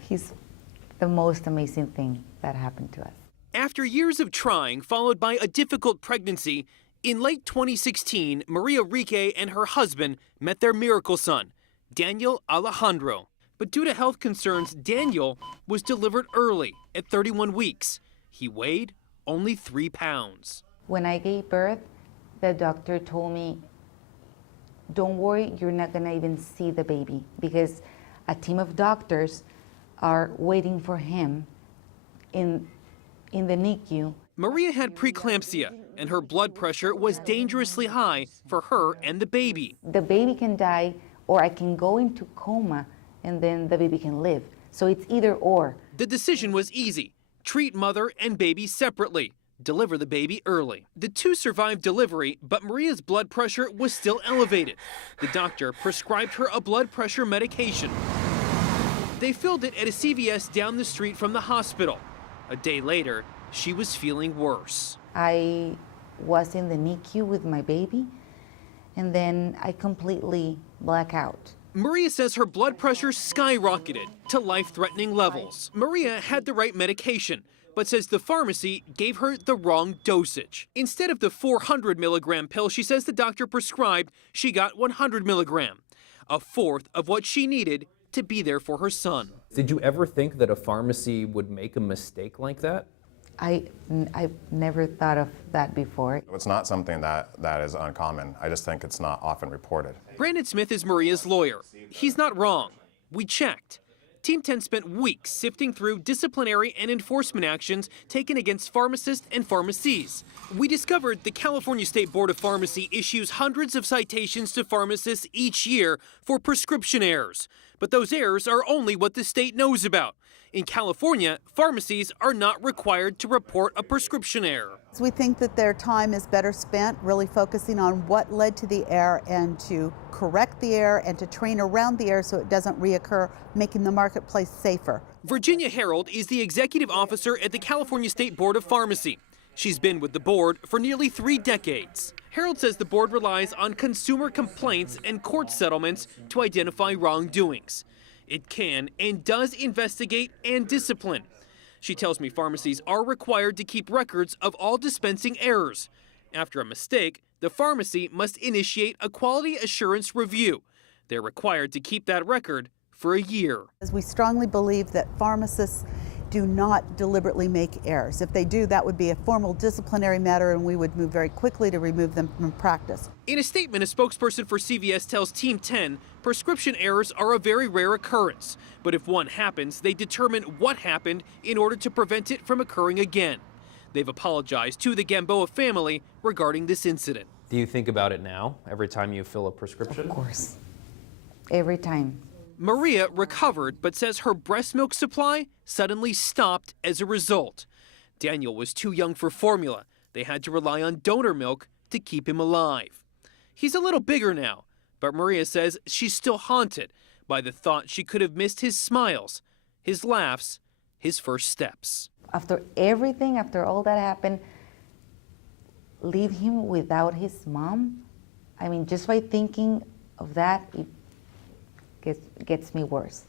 He's the most amazing thing that happened to us. After years of trying, followed by a difficult pregnancy, in late 2016, Maria Rique and her husband met their miracle son, Daniel Alejandro. But due to health concerns, Daniel was delivered early at 31 weeks. He weighed only 3 pounds. When I gave birth, the doctor told me, don't worry, you're not gonna even see the baby because a team of doctors are waiting for him in the NICU. Maria had preeclampsia, and her blood pressure was dangerously high for her and the baby. The baby can die, or I can go into coma, and then the baby can live. So it's either or. The decision was easy. Treat mother and baby separately. Deliver the baby early. The two survived delivery, but Maria's blood pressure was still elevated. The doctor prescribed her a blood pressure medication. They filled it at a CVS down the street from the hospital. A day later, she was feeling worse. I was in the NICU with my baby, and then I completely black out. Maria says her blood pressure skyrocketed to life-threatening levels. Maria had the right medication, but says the pharmacy gave her the wrong dosage. Instead of the 400 milligram pill she says the doctor prescribed, she got 100 milligram, a fourth of what she needed to be there for her son. Did you ever think that a pharmacy would make a mistake like that? I've never thought of that before. It's not something that is uncommon. I just think it's not often reported. Brandon Smith is Maria's lawyer. He's not wrong. We checked. Team 10 spent weeks sifting through disciplinary and enforcement actions taken against pharmacists and pharmacies. We discovered the California State Board of Pharmacy issues hundreds of citations to pharmacists each year for prescription errors. But those errors are only what the state knows about. In California, pharmacies are not required to report a prescription error. We think that their time is better spent really focusing on what led to the error and to correct the error and to train around the error so it doesn't reoccur, making the marketplace safer. Virginia Harold is the executive officer at the California State Board of Pharmacy. She's been with the board for nearly 3 decades. Harold says the board relies on consumer complaints and court settlements to identify wrongdoings. It can and does investigate and discipline. She tells me pharmacies are required to keep records of all dispensing errors. After a mistake, the pharmacy must initiate a quality assurance review. They're required to keep that record for a year. As we strongly believe that pharmacists do not deliberately make errors. If they do, that would be a formal disciplinary matter and we would move very quickly to remove them from practice. In a statement, a spokesperson for CVS tells Team 10 prescription errors are a very rare occurrence. But if one happens, they determine what happened in order to prevent it from occurring again. They've apologized to the Gamboa family regarding this incident. Do you think about it now, every time you fill a prescription? Of course, every time. Maria recovered, but says her breast milk supply suddenly stopped as a result. Daniel was too young for formula. They had to rely on donor milk to keep him alive. He's a little bigger now, but Maria says she's still haunted by the thought she could have missed his smiles, his laughs, his first steps. After everything, after all that happened, leave him without his mom? I mean, just by thinking of that, it gets me worse.